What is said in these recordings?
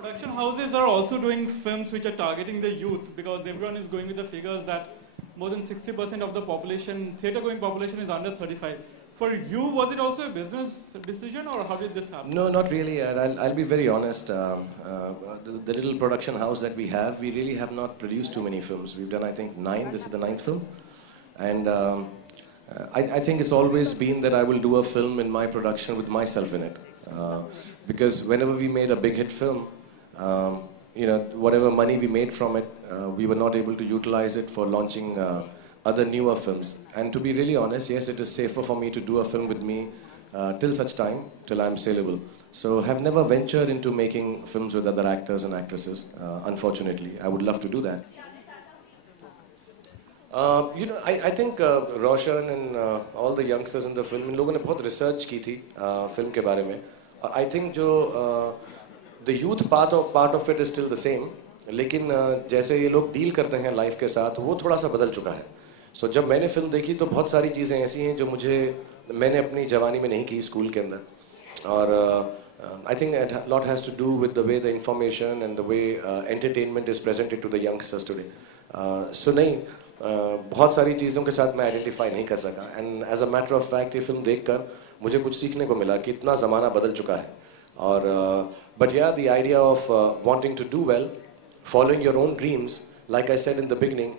Production houses are also doing films which are targeting the youth because everyone is going with the figures that more than 60% of the population, theatre-going population is under 35. For you, was it also a business decision or how did this happen? No, not really. I'll be very honest. The little production house that we have, we really have not produced too many films. We've done, I think, 9. This is the 9th film. And I think it's always been that I will do a film in my production with myself in it. Because whenever we made a big hit film, whatever money we made from it, we were not able to utilize it for launching other newer films. And to be really honest, yes, it is safer for me to do a film with me till such time, till I'm saleable. So have never ventured into making films with other actors and actresses, unfortunately. I would love to do that. I think Roshan and all the youngsters in the film, इन लोगों ने बहुत research की थी film के बारे में. I think the youth part of it is still the same, लेकिन जैसे ये लोग deal करते हैं life के साथ, वो थोड़ा सा बदल चुका है. So जब मैंने film देखी तो बहुत सारी चीज़ें ऐसी हैं जो मैंने अपनी जवानी में नहीं की स्कूल के अंदर. और I think a lot has to do with the way the information and the way entertainment is presented to the youngsters today. So नहीं, बहुत सारी चीज़ों के साथ मैं आइडेंटिफाई नहीं कर सका. And as a matter of fact ये फिल्म देखकर मुझे कुछ सीखने को मिला कि इतना ज़माना बदल चुका है. और बट या the idea of wanting to do well, following your own dreams, like I said in the beginning,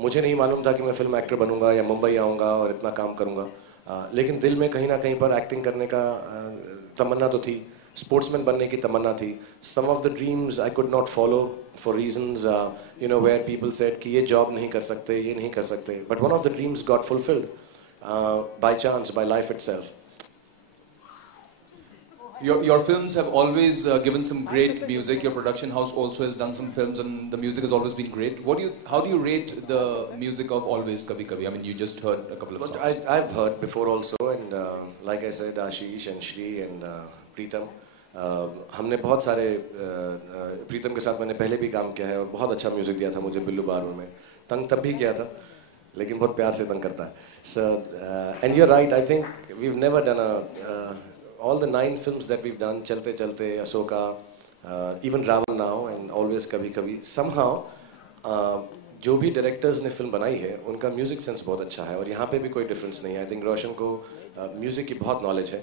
मुझे नहीं मालूम था कि मैं फिल्म एक्टर बनूंगा या मुंबई आऊँगा और इतना काम करूँगा. लेकिन दिल में कहीं ना कहीं पर एक्टिंग करने का तमन्ना तो थी, sportsman बनने की तमन्ना थी. Some of the dreams I could not follow for reasons, where people said कि ये job नहीं कर सकते, ये नहीं कर सकते. But one of the dreams got fulfilled by chance, by life itself. Your films have always given some great music. Your production house also has done some films, and the music has always been great. How do you rate the music of Always Kabhi Kabhi? I mean, you just heard a couple of songs. I've heard before also, and like I said, Ashish and Shri and Pritam. हमने बहुत सारे प्रीतम के साथ मैंने पहले भी काम किया है और बहुत अच्छा म्यूजिक दिया था मुझे बिल्लू बारू में. तंग तब भी किया था, लेकिन बहुत प्यार से तंग करता है. So and you're right, I think we've never done all the 9 films that we've done, चलते चलते, Ashoka, even Ravan now and Always Kabhi Kabhi, somehow जो भी डायरेक्टर्स ने फिल्म बनाई है उनका म्यूजिक सेंस बहुत अच्छा है और यहाँ पे भी कोई डिफरेंस नहीं है. आई थिंक रोशन को म्यूजिक की बहुत नॉलेज है.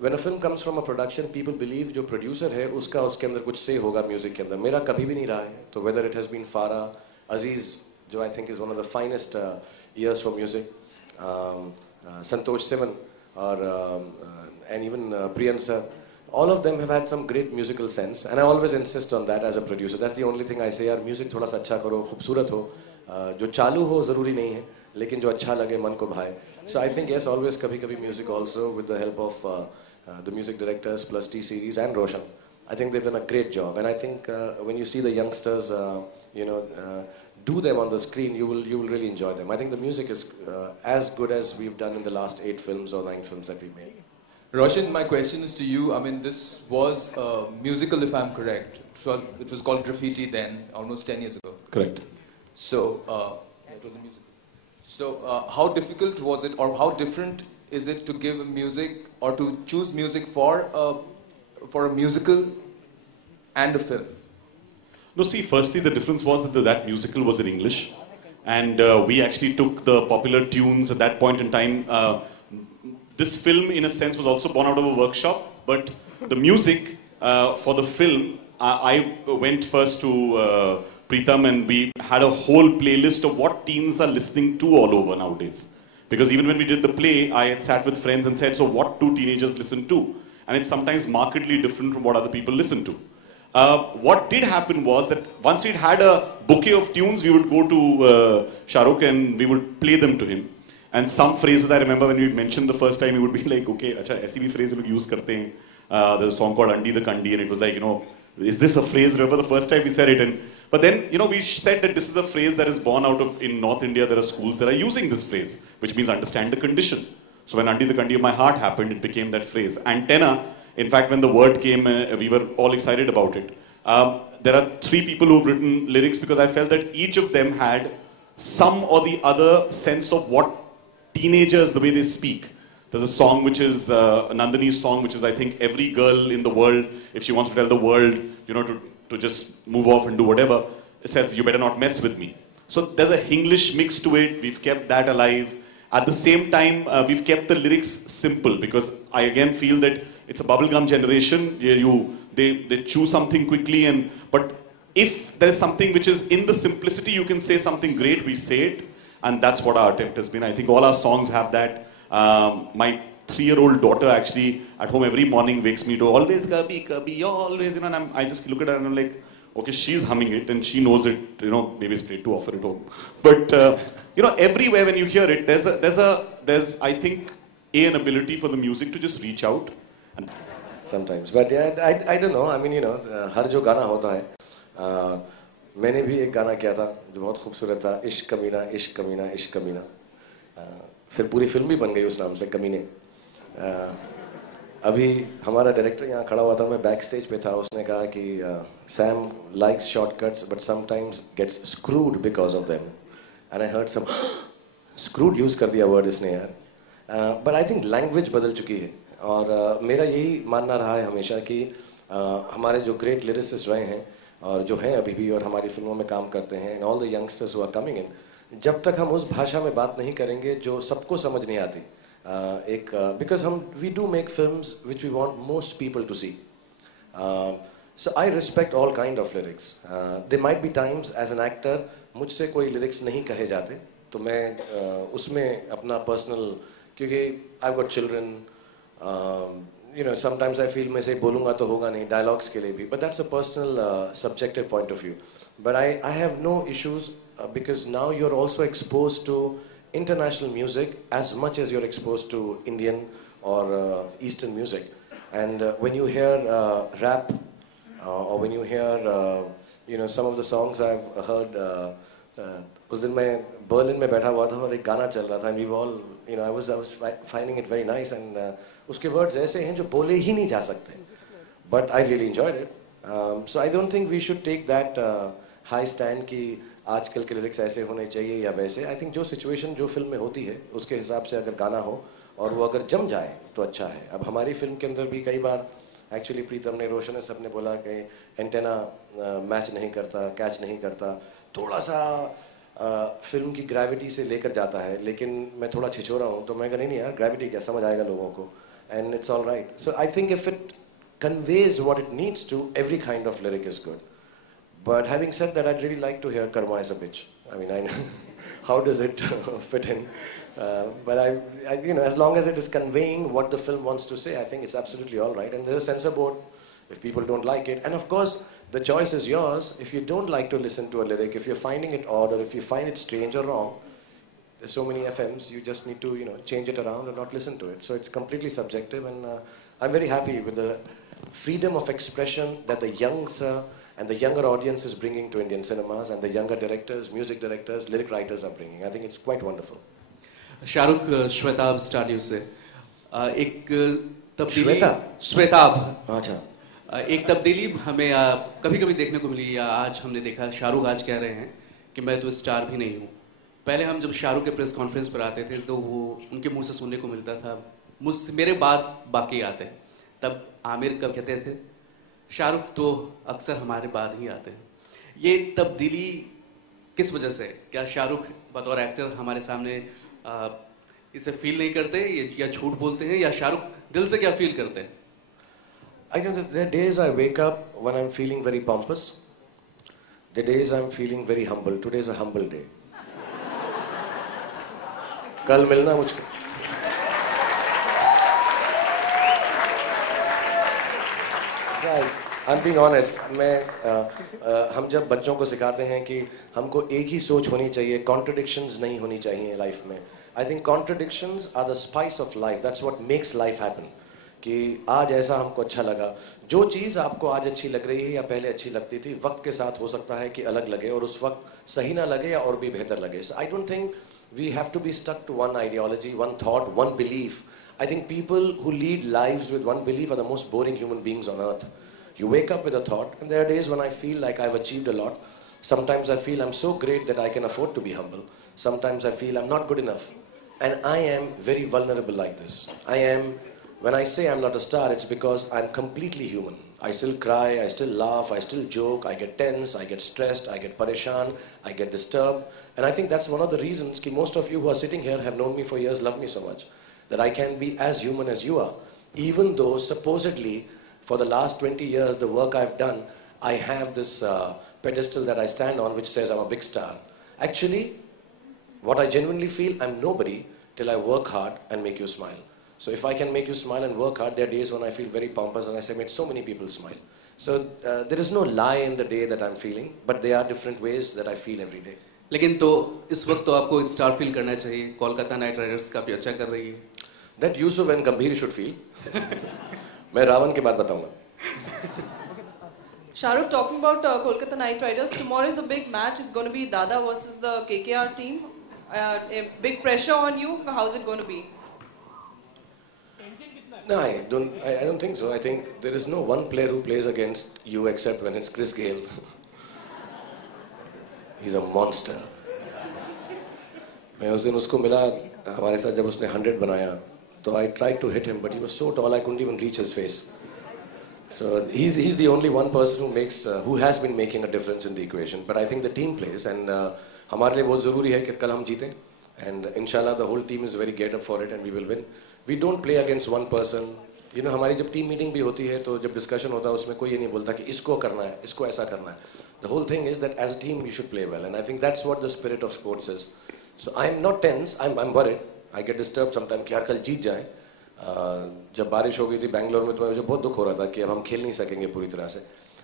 When a film comes from a production, people believe जो producer है उसके अंदर कुछ say होगा music के अंदर. मेरा कभी भी नहीं रहा है. तो whether it has been Farah, Aziz, जो I think is one of the finest years for music, Santosh Sivan, and even Priyan sir, all of them have had some great musical sense, and I always insist on that as a producer. That's the only thing I say, यार music थोड़ा सा अच्छा करो, खूबसूरत हो, जो चालू हो ज़रूरी नहीं है, लेकिन जो अच्छा लगे मन को भाए. So I think yes, Always Kabhi Kabhi music also with the help of the music directors plus T-Series and Roshan. I think they've done a great job, and I think when you see the youngsters, do them on the screen, you will really enjoy them. I think the music is as good as we've done in the last 8 films or 9 films that we've made. Roshan, my question is to you. I mean, this was a musical, if I'm correct. So it was called Graffiti then, almost 10 years ago. Correct. So it was a musical. So how difficult was it, or how different is it to give music or to choose music for a musical and a film? No, see, firstly, the difference was that that musical was in English, and we actually took the popular tunes at that point in time. This film, in a sense, was also born out of a workshop, but the music for the film, I went first to Pritam, and we had a whole playlist of what teens are listening to all over nowadays. Because even when we did the play, I had sat with friends and said, so what do teenagers listen to? And it's sometimes markedly different from what other people listen to. What did happen was that once we'd had a bouquet of tunes, we would go to Shahrukh and we would play them to him. And some phrases I remember when we mentioned the first time, he would be like, okay, acha, aisi bhi phrase we use karte hain. There's a song called Andi the Kandi, and it was like, is this a phrase? Remember the first time we said it? But then, we said that this is a phrase that is born out of, in North India, there are schools that are using this phrase, which means understand the condition. So when Andi the Kandi of my heart happened, it became that phrase. Antenna, in fact, when the word came, we were all excited about it. There are 3 people who've written lyrics because I felt that each of them had some or the other sense of what teenagers, the way they speak. There's a song which is Nandini's song, which is I think every girl in the world, if she wants to tell the world, to just move off and do whatever, it says, you better not mess with me. So there's a Hinglish mix to it. We've kept that alive. At the same time, we've kept the lyrics simple, because I again feel that it's a bubblegum generation. They chew something quickly, but if there is something which is in the simplicity, you can say something great, we say it. And that's what our attempt has been. I think all our songs have that. My 3-year-old daughter actually at home every morning wakes me to always kabhi kabhi, always, and I just look at her and I'm like, okay, she's humming it and she knows it, maybe it's great to offer it home. But, everywhere when you hear it, there's I think, an ability for the music to just reach out. Sometimes, but yeah, I don't know, I mean, हर जो गाना होता है, मैंने भी एक गाना किया था जो बहुत खूबसूरत था, इश्क कमीना इश्क कमीना इश्क कमीना, फिर पूरी फिल्म भी बन गई उस नाम से, कमीने। अभी हमारा डायरेक्टर यहाँ खड़ा हुआ था, मैं बैक स्टेज पे था, उसने कहा कि Sam likes shortcuts but sometimes gets screwed because of them, and I heard some screwed use कर दिया वर्ड इसने यार, बट आई थिंक लैंग्वेज बदल चुकी है, और मेरा यही मानना रहा है हमेशा कि हमारे जो ग्रेट लिरिसिस्ट रहे हैं और जो हैं अभी भी और हमारी फिल्मों में काम करते हैं, and all the youngsters who are coming in, जब तक हम उस भाषा में बात नहीं करेंगे जो सबको समझ नहीं आती, because we do make films which we want most people to see, so I respect all kind of lyrics, there might be times as an actor मुझसे कोई लिरिक्स नहीं कहे जाते, तो मैं उसमें अपना पर्सनल, क्योंकि I got children, sometimes I feel मैं से बोलूँगा तो होगा नहीं डायलॉग्स के लिए भी, but that's a personal subjective point of view. But I have no issues because now you're also exposed to international music as much as you're exposed to Indian or Eastern music. And when you hear rap or when you hear some of the songs I've heard, उस दिन मैं Berlin में बैठा हुआ था और एक गाना चल रहा था, and we all, I was finding it very nice, and उसके वर्ड्स ऐसे हैं जो बोले ही नहीं जा सकते, but I really enjoyed it. So I don't think we should take that high stand कि आजकल के लिरिक्स ऐसे होने चाहिए या वैसे. I think जो सिचुएशन जो फिल्म में होती है उसके हिसाब से अगर गाना हो और वो अगर जम जाए तो अच्छा है. अब हमारी फिल्म के अंदर भी कई बार एक्चुअली प्रीतम ने, रोशन ने, सब ने बोला कि एंटेना मैच नहीं करता, कैच नहीं करता, थोड़ा सा फिल्म की ग्रेविटी से लेकर जाता है, लेकिन मैं थोड़ा छिछोरा हूँ तो मैं कह नहीं यार ग्रेविटी क्या, समझ आएगा लोगों को, and it's all right. So I think if it conveys what it needs to, every kind of lyric is good. But having said that, I'd really like to hear Karma is a bitch. I mean, I know how does it fit in? But I, as long as it is conveying what the film wants to say, I think it's absolutely all right. And there's a censor board if people don't like it. And of course, the choice is yours. If you don't like to listen to a lyric, if you're finding it odd, or if you find it strange or wrong, there's so many FMs, you just need to, change it around or not listen to it. So it's completely subjective, and I'm very happy with the freedom of expression that the youngster and the younger audience is bringing to Indian cinemas, and the younger directors, music directors, lyric writers are bringing. I think it's quite wonderful. Shahrukh Shwetab Star News से एक तब्दीली, श्वेताब, अच्छा, एक तब्दीली हमें कभी-कभी देखने को मिली, या आज हमने देखा. शाहरुख आज कह रहे हैं कि मैं तो स्टार भी नहीं हूँ. पहले हम जब शाहरुख के प्रेस कॉन्फ्रेंस पर आते थे तो वो उनके मुंह से सुनने को मिलता था, मेरे बाद बाकी आते हैं. तब आमिर कब कहते थे शाहरुख तो अक्सर हमारे बाद ही आते हैं. ये तब्दीली किस वजह से? क्या शाहरुख बतौर एक्टर हमारे सामने इसे फील नहीं करते, या झूठ बोलते हैं, या शाहरुख दिल से क्या फील करते हैं? I know that there are days I wake up when I'm feeling very pompous. There are days I'm feeling very humble. Today is a humble day. कल मिलना मुझको. I'm being honest. हम जब बच्चों को सिखाते हैं कि हमको एक ही सोच होनी चाहिए, contradictions नहीं होनी चाहिए लाइफ में. I think contradictions are the spice of life. That's what makes life happen. कि आज ऐसा हमको अच्छा लगा. जो चीज़ आपको आज अच्छी लग रही है या पहले अच्छी लगती थी, वक्त के साथ हो सकता है कि अलग लगे और उस वक्त सही ना लगे या और भी बेहतर लगे. So I don't think we have to be stuck to one ideology, one thought, one belief. I think people who lead lives with one belief are the most boring human beings on earth. You wake up with a thought, and there are days when I feel like I've achieved a lot. Sometimes I feel I'm so great that I can afford to be humble. Sometimes I feel I'm not good enough. And I am very vulnerable like this. When I say I'm not a star, it's because I'm completely human. I still cry, I still laugh, I still joke, I get tense, I get stressed, I get pareshan, I get disturbed. And I think that's one of the reasons that most of you who are sitting here have known me for years, love me so much. That I can be as human as you are. Even though supposedly for the last 20 years, the work I've done, I have this pedestal that I stand on which says I'm a big star. Actually, what I genuinely feel, I'm nobody till I work hard and make you smile. So if I can make you smile and work hard, there are days when I feel very pompous and I say, I made so many people smile. So there is no lie in the day that I'm feeling, but there are different ways that I feel every day. लेकिन तो इस वक्त तो आपको star feel करना चाहिए. Kolkata night Riders काफी अच्छा कर रही है. That Yusuf and Gambhir should feel. मैं रावण के बाद बताऊंगा. Shahrukh, talking about Kolkata Knight Riders, tomorrow is a big match. It's going to be Dada versus the KKR team. A big pressure on you. How's it going to be? No, I don't think so. I think there is no one player who plays against you except when it's Chris Gayle. He's a monster. मैं उस दिन उसको मिला हमारे साथ जब उसने 100 बनाया तो I tried to hit him but he was so tall I couldn't even reach his face. So he's the only one person who has been making a difference in the equation. But I think the team plays and हमारे लिए बहुत ज़रूरी है कि कल हम जीतें. And inshallah the whole team is very geared up for it and we will win. We don't play against one person. You know हमारी जब team meeting भी होती है तो जब discussion होता है उसमें कोई ये नहीं बोलता कि इसको करना है, इसको ऐसा करना है. The whole thing is that as a team we should play well and I think that's what the spirit of sports is. So I'm not tense, I'm worried. I get disturbed sometimes कि यार कल जीत जाए. जब बारिश हो गई थी बैंगलोर में तो मुझे बहुत दुख हो रहा था कि अब हम खेल नहीं सकेंगे पूरी तरह से.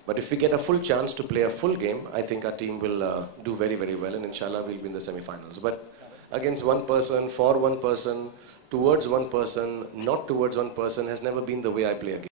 But if we get a full chance to play a full game, I think our team will do very, very well and inshallah we'll be in the semi-finals. But against one person, for one person, towards one person, not towards one person has never been the way I play a game.